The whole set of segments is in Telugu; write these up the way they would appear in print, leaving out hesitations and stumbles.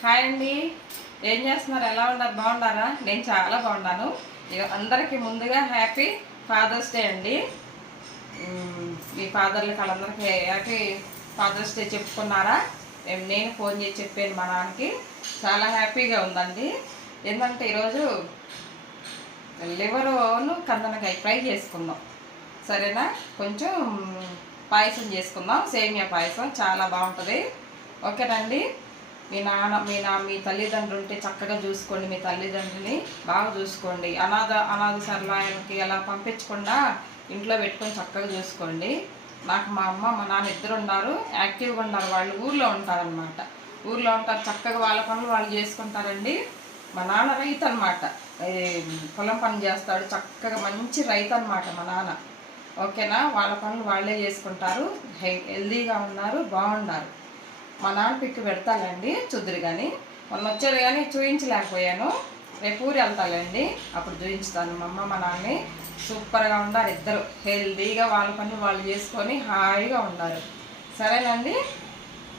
హాయ్ అండి. ఏం చేస్తున్నారు? ఎలా ఉన్నారు? బాగున్నారా? నేను చాలా బాగున్నాను. అందరికీ ముందుగా హ్యాపీ ఫాదర్స్ డే అండి. మీ ఫాదర్లకి వాళ్ళందరికీ హ్యాపీ ఫాదర్స్ డే చెప్పుకున్నారా? నేను ఫోన్ చేసి చెప్పాను మా నాన్నకి. చాలా హ్యాపీగా ఉందండి. ఏంటంటే ఈరోజు లివరును కందనకాయ ఫ్రై చేసుకుందాం, సరేనా? కొంచెం పాయసం చేసుకుందాం, సేమియా పాయసం చాలా బాగుంటుంది. ఓకేనండి. మీ తల్లిదండ్రులు ఉంటే చక్కగా చూసుకోండి. మీ తల్లిదండ్రులని బాగా చూసుకోండి. అనాథ శరణాలయాలకి అలా పంపించకుండా ఇంట్లో పెట్టుకొని చక్కగా చూసుకోండి. నాకు మా అమ్మ మా నాన్న ఇద్దరు ఉన్నారు, యాక్టివ్గా ఉన్నారు. వాళ్ళు ఊర్లో ఉంటారనమాట. ఊర్లో ఉంటారు, చక్కగా వాళ్ళ పనులు వాళ్ళు చేసుకుంటారండి. మా నాన్న రైతు అనమాట, పొలం పని చేస్తాడు, చక్కగా మంచి రైతు అనమాట మా నాన్న. ఓకేనా? వాళ్ళ పనులు వాళ్ళే చేసుకుంటారు, హెల్దీగా ఉన్నారు, బాగున్నారు. మా నాన్న పిక్కు పెడతానండి, చూద్దరు. కానీ మొన్న వచ్చారు కానీ చూపించలేకపోయాను. రేపు ఊరు వెళ్తానండి, అప్పుడు చూపించుతాను. మా అమ్మ మా నాన్నని సూపర్గా ఉన్నారు, ఇద్దరు హెల్దీగా వాళ్ళ పని వాళ్ళు చేసుకొని హాయిగా ఉన్నారు. సరేనండి,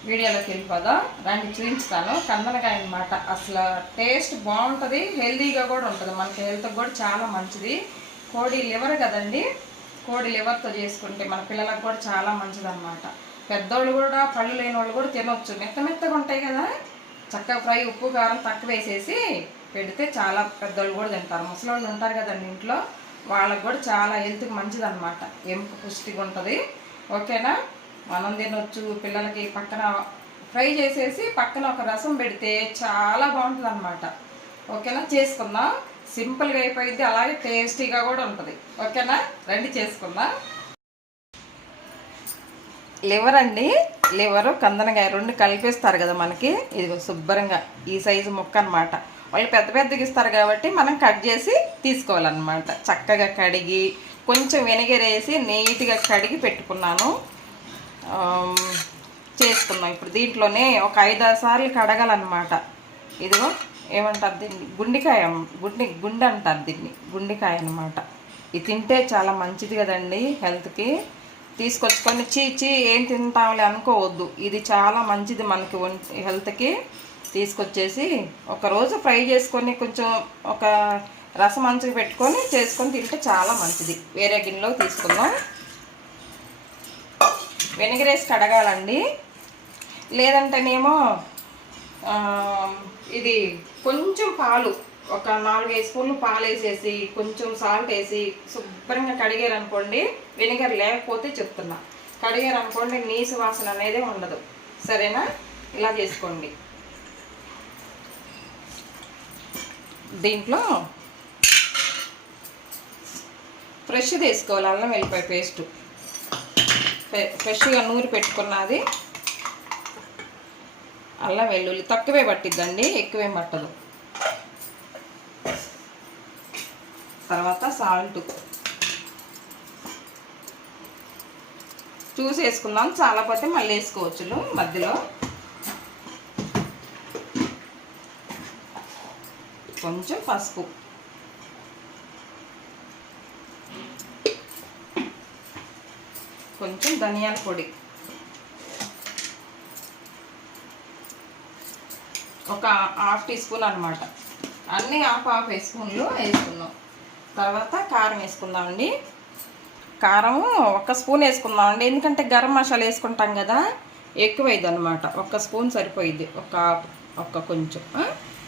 వీడియోలోకి వెళ్ళిపోదాం రండి, చూపించుతాను. కందనకాయ అనమాట, అసలు టేస్ట్ బాగుంటుంది, హెల్దీగా కూడా ఉంటుంది, మనకి హెల్త్కి కూడా చాలా మంచిది. కోడి లివర్ కదండి, కోడి లివర్తో చేసుకుంటే మన పిల్లలకు కూడా చాలా మంచిది అనమాట. పెద్దోళ్ళు కూడా, పళ్ళు లేని వాళ్ళు కూడా తినొచ్చు, మెత్తగా ఉంటాయి కదా. చక్కగా ఫ్రై, ఉప్పు కారం తక్కువ వేసేసి పెడితే చాలా పెద్దోళ్ళు కూడా తింటారు. ముసలోళ్ళు ఉంటారు కదండి ఇంట్లో, వాళ్ళకు కూడా చాలా హెల్త్కి మంచిది అనమాట, ఎముక పుష్టిగా ఉంటుంది. ఓకేనా? మనం తినొచ్చు, పిల్లలకి పక్కన ఫ్రై చేసేసి పక్కన ఒక రసం పెడితే చాలా బాగుంటుంది అనమాట. ఓకేనా? చేసుకుందాం, సింపుల్గా అయిపోయింది, అలాగే టేస్టీగా కూడా ఉంటుంది. ఓకేనా? రండి చేసుకుందాం. లివర్ అండి, లివరు కందనకాయ రెండు కలిపేస్తారు కదా మనకి. ఇది శుభ్రంగా ఈ సైజు ముక్క అనమాట. వాళ్ళు పెద్దగా ఇస్తారు కాబట్టి మనం కట్ చేసి తీసుకోవాలన్నమాట. చక్కగా కడిగి కొంచెం వెనిగర్ వేసి నీట్గా కడిగి పెట్టుకున్నాను. చేసుకున్నాం. ఇప్పుడు దీంట్లోనే ఒక 5-6 సార్లు కడగాలన్నమాట. ఇదిగో ఏమంటారు దీన్ని, గుండె అంటారు దీన్ని, గుండెకాయ అనమాట. ఇది తింటే చాలా మంచిది కదండి హెల్త్కి. తీసుకొచ్చుకొని చీ ఏం తింటాంలే అనుకోవద్దు, ఇది చాలా మంచిది మనకి హెల్త్కి. తీసుకొచ్చేసి ఒకరోజు ఫ్రై చేసుకొని కొంచెం ఒక రసం అంచుకు పెట్టుకొని చేసుకొని తింటే చాలా మంచిది. వేరే గిన్నెలో తీసుకుందాం. వెనిగర్ వేసి కడగాలండి, లేదంటేనేమో ఇది కొంచెం పాలు, ఒక 4-5 స్పూన్లు పాలు వేసేసి కొంచెం సాల్ట్ వేసి శుభ్రంగా కడిగారనుకోండి. వెనిగర్ లేకపోతే చెప్తున్నా, కడిగారనుకోండి నీసు వాసన అనేది ఉండదు. సరేనా? ఇలా చేసుకోండి. దీంట్లో ఫ్రెష్ తీసుకోవాలి, అల్లం వెల్లిపాయ పేస్టు ఫ్రెష్గా నూరి పెట్టుకున్నది. అల్లం వెల్లుల్లి తక్కువే పట్టిద్దండి, ఎక్కువేం పట్టదు. తర్వాత సాల్ట్ చూసి వేసుకుందాం, చాలా పోతే మళ్ళీ వేసుకోవచ్చు మధ్యలో. కొంచెం పసుపు, కొంచెం ధనియాల పొడి, ఒక 1/2 టీ స్పూన్ అనమాట. అన్నీ హాఫ్ స్పూన్లు వేసుకున్నాం. తర్వాత కారం వేసుకుందామండి. కారం 1 స్పూన్ వేసుకుందామండి, ఎందుకంటే గరం మసాలా వేసుకుంటాం కదా, ఎక్కువైంది అనమాట. 1 స్పూన్ సరిపోయిద్ది, ఒక కొంచెం.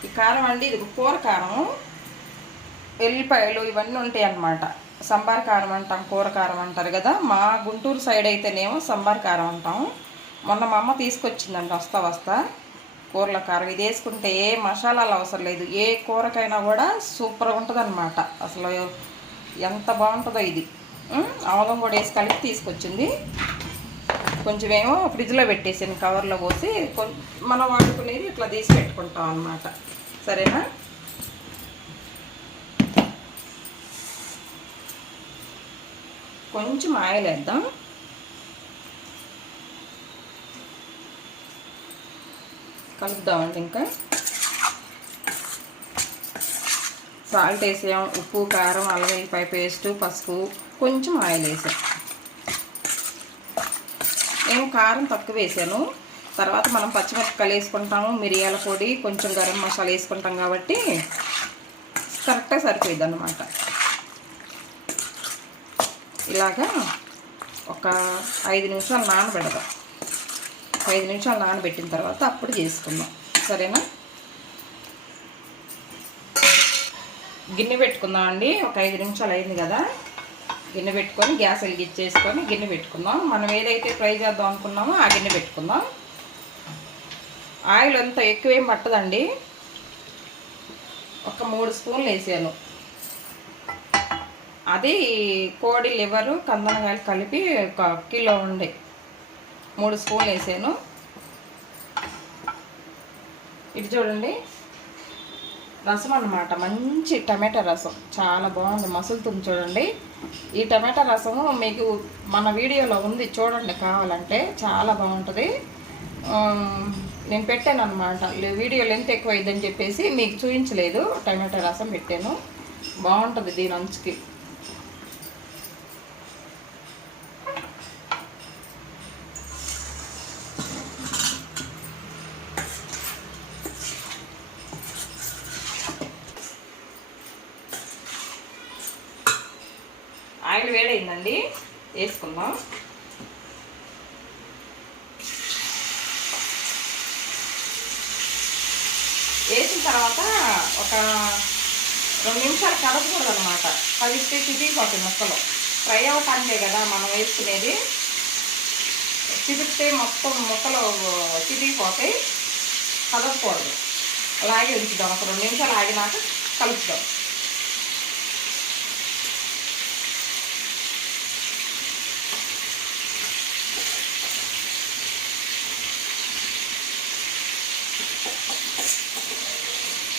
ఈ కారం అండి, ఇది కూర కారం, ఎల్లిపాయలు ఇవన్నీ ఉంటాయి అన్నమాట. సంబార్ కారం అంటాం, కూర కారం అంటారు కదా. మా గుంటూరు సైడ్ అయితేనేమో సంబార్ కారం అంటాం. మొన్న మా అమ్మ తీసుకొచ్చిందండి వస్తా కూరల కారం. ఇది వేసుకుంటే ఏ మసాలాలు అవసరం లేదు, ఏ కూరకైనా కూడా సూపర్గా ఉంటుంది అనమాట. అసలు ఎంత బాగుంటుందో ఇది. ఆముదం కూడా వేసి కలిపి తీసుకొచ్చింది. కొంచెం ఏమో ఫ్రిడ్జ్లో పెట్టేసాను, కవర్లో పోసి. మనం వాడుకునేది ఇట్లా తీసి పెట్టుకుంటాం అన్నమాట. సరేనా? కొంచెం ఆయిల్ వేద్దాం. కలుపుదామండి. ఇంకా సాల్ట్ వేసాం, ఉప్పు కారం అల్లం వెల్లిపాయ పేస్టు పసుపు, కొంచెం ఆయిల్ వేసాం. నేను కారం తక్కువ వేసాను, తర్వాత మనం పచ్చిమిరపకాయలు వేసుకుంటాము, మిరియాల పొడి, కొంచెం గరం మసాలా వేసుకుంటాం కాబట్టి కరెక్ట్గా సరిపోయింది అన్నమాట. ఇలాగా ఒక 5 నిమిషాలు నానబెడదాం. 5 నిమిషాలు నానబెట్టిన తర్వాత అప్పుడు చేసుకుందాం, సరేనా? గిన్నె పెట్టుకుందాం అండి. ఒక 5 నిమిషాలు అయింది కదా, గిన్నె పెట్టుకొని గ్యాస్ వెలిగించేసుకొని గిన్నె పెట్టుకుందాం. మనం ఏదైతే ఫ్రై చేద్దాం అనుకున్నామో ఆ గిన్నె పెట్టుకుందాం. ఆయిల్ అంత ఎక్కువేం పట్టదండి, ఒక 3 స్పూన్లు వేసాను. అది కోడి లివరు కందనకాయలు కలిపి 1 కిలో ఉండే 3 స్పూన్లు వేసాను. ఇది చూడండి రసం అన్నమాట, మంచి టమాటా రసం, చాలా బాగుంది, మసులుతుంది చూడండి. ఈ టమాటా రసము మీకు మన వీడియోలో ఉంది చూడండి కావాలంటే, చాలా బాగుంటుంది. నేను పెట్టాను అనమాట, వీడియో లెంత్ ఎక్కువ అయిందని చెప్పేసి మీకు చూపించలేదు. టమాటా రసం పెట్టాను, బాగుంటుంది దీని అంచుకి. ఆయిల్ వేడైందండి, వేసుకుందాం. వేసిన తర్వాత ఒక 2 నిమిషాలు కదపకూడదు అనమాట, కదిస్తే చితికిపోతాయి ముక్కలు. ఫ్రై అవ్వటానికే కదా మనం వేసుకునేది, చితికితే మొత్తం ముక్కలు చితికిపోతాయి. కదపకూడదు, అలాగే ఉంచుదాం. ఒక 2 నిమిషాలు ఆగినాక కలుపుదాం.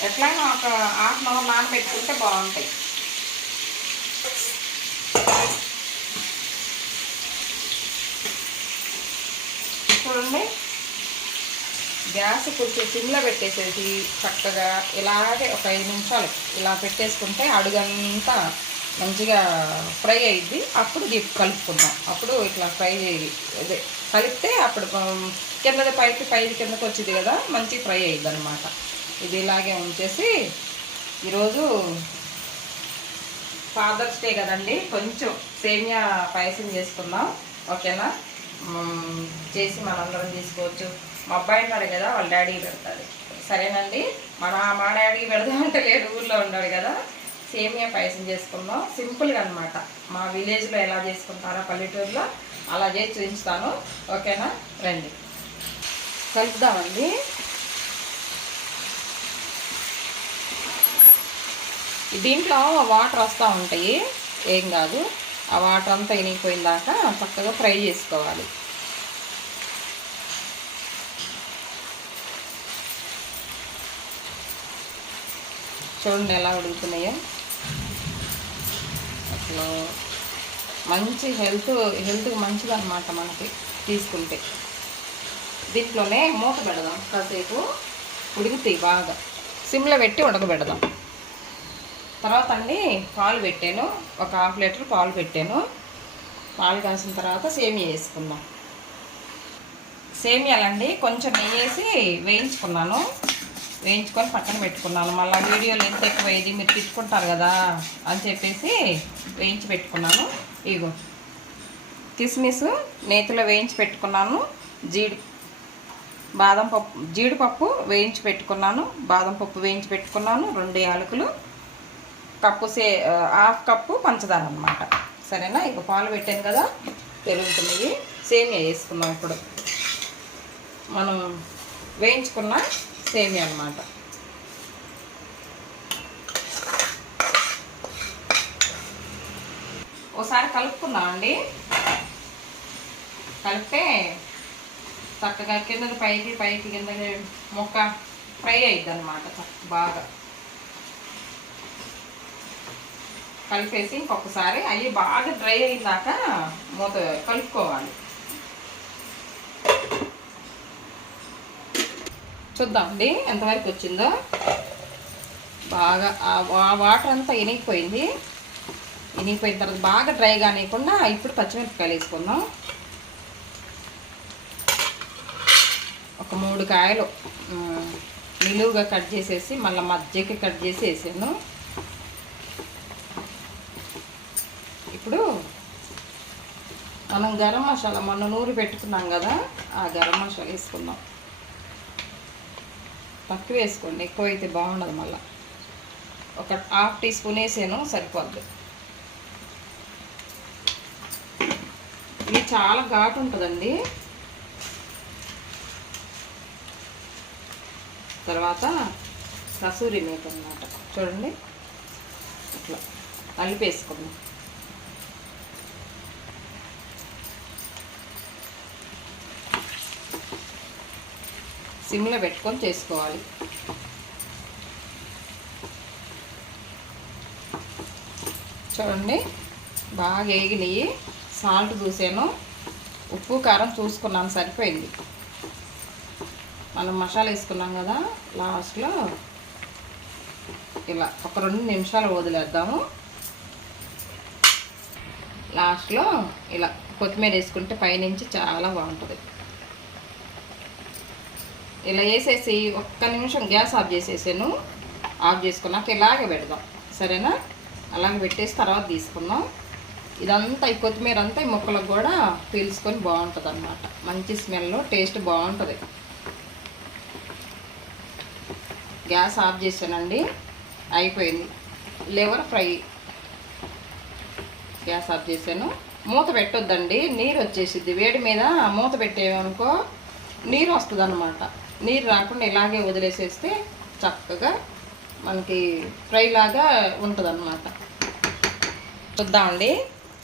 ఎట్లయినా ఒక 1/2 అవర్ నానబెట్టుకుంటే బాగుంటాయి. చూడండి, గ్యాస్ కొంచెం సిమ్లో పెట్టేసేసి చక్కగా ఇలాగే ఒక 5 నిమిషాలు ఇలా పెట్టేసుకుంటే అడుగంతా మంచిగా ఫ్రై అయ్యిద్ది. అప్పుడు కలుపుకుందాం. అప్పుడు ఇట్లా ఫ్రై అదే కలిపితే అప్పుడు కిందది పైకి పైది కిందకి వచ్చింది కదా, మంచి ఫ్రై అయ్యిద్ది అనమాట. ఇది ఇలాగే ఉంచేసి, ఈరోజు ఫాదర్స్ డే కదండి, కొంచెం సేమియా పాయసం చేసుకుందాం, ఓకేనా? చేసి మనందరం తీసుకోవచ్చు. మా అబ్బాయి ఉన్నాడు కదా, వాళ్ళ డాడీకి పెడతాడు, సరేనండి? మా డాడీకి పెడదామంటే లేడు, ఊళ్ళో ఉన్నాడు కదా. సేమియా పాయసం చేసుకుందాం, సింపుల్గా అనమాట. మా విలేజ్లో ఎలా చేసుకుంటారో పల్లెటూరులో అలా చేసి చూపించుతాను, ఓకేనా? రండి కలుపుదామండి. దీంట్లో వాటర్ వస్తూ ఉంటాయి, ఏం కాదు. ఆ వాటర్ అంతా ఇనిగిపోయిన దాకా చక్కగా ఫ్రై చేసుకోవాలి. చూడండి ఎలా ఉడుకుతున్నాయో. అసలు మంచి హెల్త్కి మంచిది అన్నమాట మనకి తీసుకుంటే. దీంట్లోనే మూత పెడదాం, కాసేపు ఉడుకుతాయి బాగా. సిమ్లో పెట్టి ఉడకబెడదాం. తర్వాత అండి పాలు పెట్టాను, ఒక 1/2 లీటర్ పాలు పెట్టాను. పాలు కాసిన తర్వాత సేమియా వేసుకుందాం. సేమియాలండి కొంచెం నెయ్యి వేసి వేయించుకున్నాను, వేయించుకొని పక్కన పెట్టుకున్నాను. మళ్ళీ వీడియోలు ఎంత ఎక్కువ ఇది మీరు తిట్టుకుంటారు కదా అని చెప్పేసి వేయించి పెట్టుకున్నాను. ఇగో కిస్మిస్ నేతిలో వేయించి పెట్టుకున్నాను, జీడిపప్పు వేయించి పెట్టుకున్నాను, బాదం పప్పు వేయించి పెట్టుకున్నాను, 2 యాలకులు, కప్పు 1/2 కప్పు పంచదార అన్నమాట, సరేనా? ఇక పాలు పెట్టాను కదా, పెరుగుతున్నాయి. సేమియా వేసుకున్నాం. ఇప్పుడు మనం వేయించుకున్న సేమియా అన్నమాట. ఒకసారి కలుపుకుందామండి. కలిపితే చక్కగా కిందకి పైకి కిందకి మొక్క ఫ్రై అయ్యిద్ది అనమాట. బాగా కలిపేసి ఇంకొకసారి అవి బాగా డ్రై అయ్యేదాక మూత కలుపుకోవాలి. చూద్దామండి ఎంతవరకు వచ్చిందో. బాగా ఆ వాటర్ అంతా ఇనిగిపోయింది. ఇనిగిపోయిన తర్వాత బాగా డ్రై కానివ్వకుండా ఇప్పుడు పచ్చిమిరపకాయలు వేసుకుందాం. ఒక 3 కాయలు నిలువుగా కట్ చేసేసి మళ్ళీ మధ్యకి కట్ చేసి వేసాను. ఇప్పుడు మనం గరం మసాలా మొన్న నూరి పెట్టుకున్నాం కదా, ఆ గరం మసాలా వేసుకుందాం. తక్కువ వేసుకోండి, ఎక్కువ అయితే బాగుండదు. మళ్ళీ ఒక 1/2 టీ స్పూన్ వేసాను, సరిపోద్ది. ఇది చాలా ఘాటు ఉంటుందండి. తర్వాత కసూరి మేతి అన్నమాట, చూడండి ఇట్లా కలిపేసుకుందాం. సిమ్లో పెట్టుకొని చేసుకోవాలి. చూడండి బాగా వేగినాయి. సాల్ట్ చూసాను, ఉప్పు కారం చూసుకున్నాను, సరిపోయింది. మనం మసాలా వేసుకున్నాం కదా, లాస్ట్లో ఇలా ఒక 2 నిమిషాలు వదిలేద్దాము. లాస్ట్లో ఇలా కొత్తిమీర వేసుకుంటే పైనుంచి చాలా బాగుంటుంది. ఇలా వేసేసి 1 నిమిషం గ్యాస్ ఆఫ్ చేసేసాను. ఆఫ్ చేసుకున్నాక ఇలాగే పెడదాం, సరేనా? అలాగే పెట్టేసి తర్వాత తీసుకుందాం. ఇదంతా ఈ కొత్తిమీర అంతా ఈ ముక్కలకు కూడా పీల్చుకొని బాగుంటుంది అన్నమాట. మంచి స్మెల్, టేస్ట్ బాగుంటుంది. గ్యాస్ ఆఫ్ చేసానండి, అయిపోయింది. లివర్ ఫ్రై గ్యాస్ ఆఫ్ చేశాను. మూత పెట్టొద్దండి, నీరు వచ్చేసిద్ది. వేడి మీద మూత పెట్టేమనుకో నీరు వస్తుంది అన్నమాట. నీరు రాకుండా ఇలాగే వదిలేసేస్తే చక్కగా మనకి ఫ్రై లాగా ఉంటుంది అన్నమాట. చూద్దామండి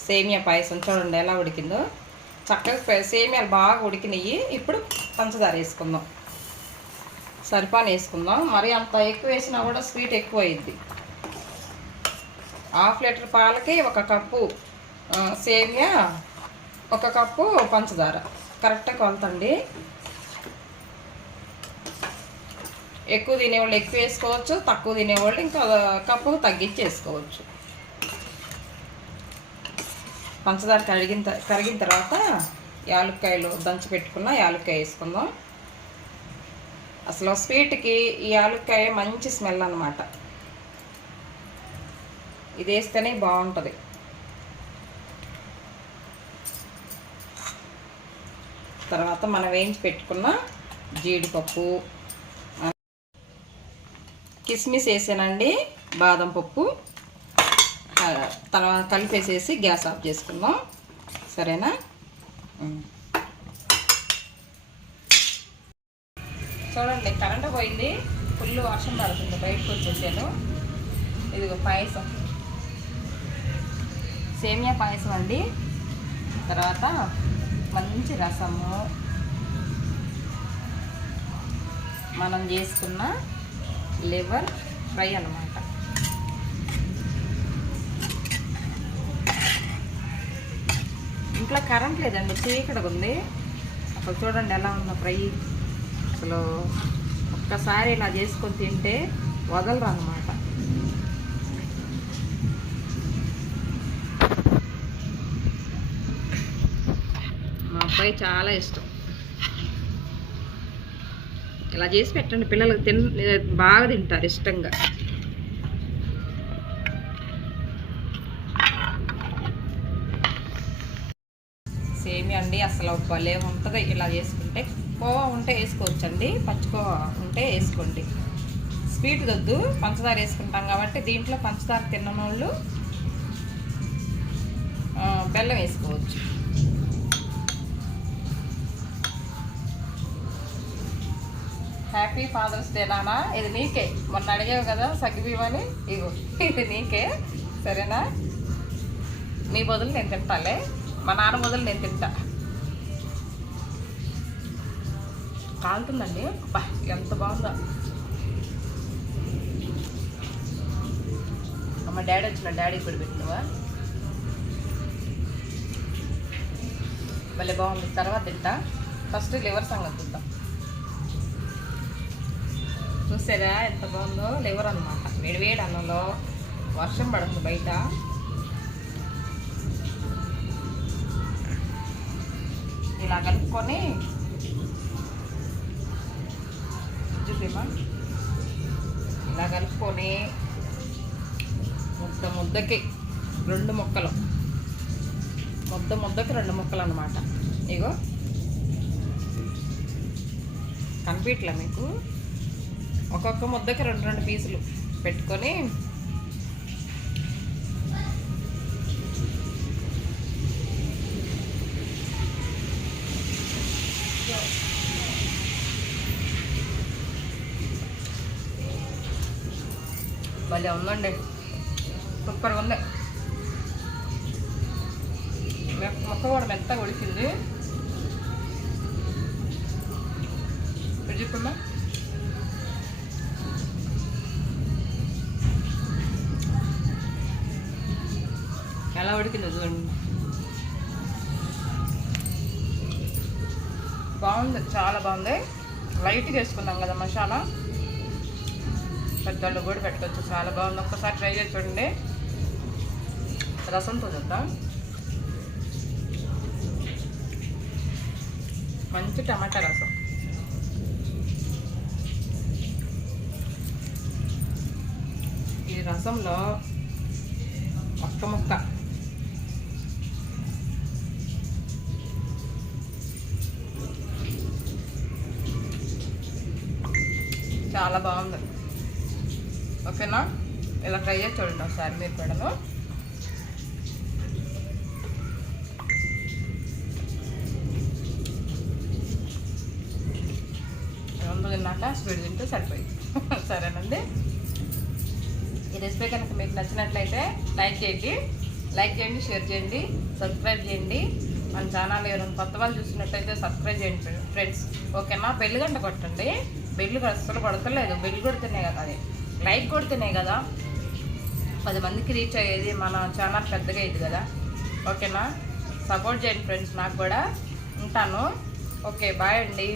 సేమియా పాయసం, చూడండి ఎలా ఉడికిందో. చక్కగా సేమియాలు బాగా ఉడికినాయి. ఇప్పుడు పంచదార వేసుకుందాం, సరిపాని వేసుకుందాం. మరి అంత ఎక్కువ వేసినా కూడా స్వీట్ ఎక్కువ అయ్యిద్ది. 1/2 లీటర్ పాలకి 1 కప్పు సేమియా, 1 కప్పు పంచదార కరెక్ట్గా కొలతండి. ఎక్కువ తినేవాళ్ళు ఎక్కువ వేసుకోవచ్చు, తక్కువ తినేవాళ్ళు ఇంకా కప్పు తగ్గించి వేసుకోవచ్చు. పంచదార కరిగిన తర్వాత యాలక్కాయలు దంచి పెట్టుకున్న యాలక్కాయ వేసుకుందాం. అసలు స్వీట్కి ఈ యాలక్కాయ మంచి స్మెల్ అన్నమాట. ఇది వేస్తేనే బాగుంటుంది. తర్వాత మనం వేయించి పెట్టుకున్న జీడిపప్పు, కిస్మిస్ వేసానండి, బాదం పప్పు. తర్వాత కలిపేసేసి గ్యాస్ ఆఫ్ చేసుకుందాం, సరేనా? చూడండి కరెంట్ పోయింది, ఫుల్ వర్షం పడుతుంది. బయటకు వచ్చేసాను. ఇదిగో పాయసం, సేమియా పాయసం అండి. తర్వాత మంచి రసము, మనం చేసుకున్న లివర్ ఫ్రై అన్నమాట. ఇంట్లో కరెంట్ లేదండి, చీకటిగా ఉంది. అసలు చూడండి ఎలా ఉందో ఫ్రై. అసలు ఒక్కసారి ఇలా చేసుకొని తింటే వదలరు అన్నమాట. మా అబ్బాయి చాలా ఇష్టం. ఇలా చేసి పెట్టండి, పిల్లలకు బాగా తింటారు ఇష్టంగా. సేమియా అండి అసలు భలే ఉంటుంది ఇలా చేసుకుంటే. కోవా ఉంటే వేసుకోవచ్చండి, పచ్చికోవా ఉంటే వేసుకోండి. స్వీట్ వద్దు, పంచదార వేసుకుంటాం కాబట్టి దీంట్లో పంచదార తిన్ననోళ్ళు బెల్లం వేసుకోవచ్చు. హ్యాపీ ఫాదర్స్ డే నాన్న. ఇది నీకే, మొన్న అడిగావు కదా సగ్గిబియ్యమని, ఇగో ఇది నీకే, సరేనా? నీ బదులు నేను తింటాలే, మా నాన్న బదులు నేను తింటా. కాలుతుందండి, ఎంత బాగుందో. మా డాడీ వచ్చిన, డాడీ ఇప్పుడు పెట్టినవా? భలే బాగుంది. తర్వాత తింటా, ఫస్ట్ లివర్ సంగతి చూద్దాం. చూసారా ఎంత బాగుందో లివర్ అన్నమాట. వేడివేడి అన్నంలో, వర్షం పడుతుంది బయట. ఇలా కలుపుకొని చూసిమా ఇలా కలుపుకొని ముద్దకి 2 ముక్కలు, ముద్దకి 2 ముక్కలు అన్నమాట. ఇగో కనిపించట్లా మీకు? ఒక్కొక్క ముద్దకి 2 పీసులు పెట్టుకొని భలే ఉందండి, సూపర్గా ఉంది. మొక్క కూడా మెత్తగా ఉడికింది. చెప్పమ్మా, ఎలా ఉడికిందో చూడండి. బాగుంది, చాలా బాగుంది. లైట్గా వేసుకున్నాం కదా మసాలా, పెద్దళ్ళు కూడా పెట్టుకోవచ్చు. చాలా బాగుంది, ఒక్కసారి ట్రై చేసి చూడండి. రసంతో చూద్దాం. మంచి టమాటా రసం. ఈ రసంలో ఒక్క ముక్క చాలా బాగుంది. ఓకేనా? ఇలా ట్రై చేసి చూడండి ఒకసారి మీరు కూడా. తిన్నాక స్వీట్ తింటే సరిపోయింది. సరేనండి, ఈ రెసిపీ కనుక మీకు నచ్చినట్లయితే లైక్ చేయండి, షేర్ చేయండి, సబ్స్క్రైబ్ చేయండి. మన ఛానల్ ఎవరైనా కొత్త వాళ్ళు చూసినట్లయితే సబ్స్క్రైబ్ చేయండి ఫ్రెండ్స్. ఓకేనా? బెల్ గంట కొట్టండి. బెల్లు అస్సలు కొడతలేదు. బెల్ కొడితేనే కదా, అది లైక్ కొడితేనే కదా 10 మందికి రీచ్ అయ్యేది, మన ఛానల్ పెద్దగా అయ్యేది కదా. ఓకేనా? సపోర్ట్ చేయండి ఫ్రెండ్స్, నాకు కూడా. ఉంటాను. ఓకే, బాయ్ అండి.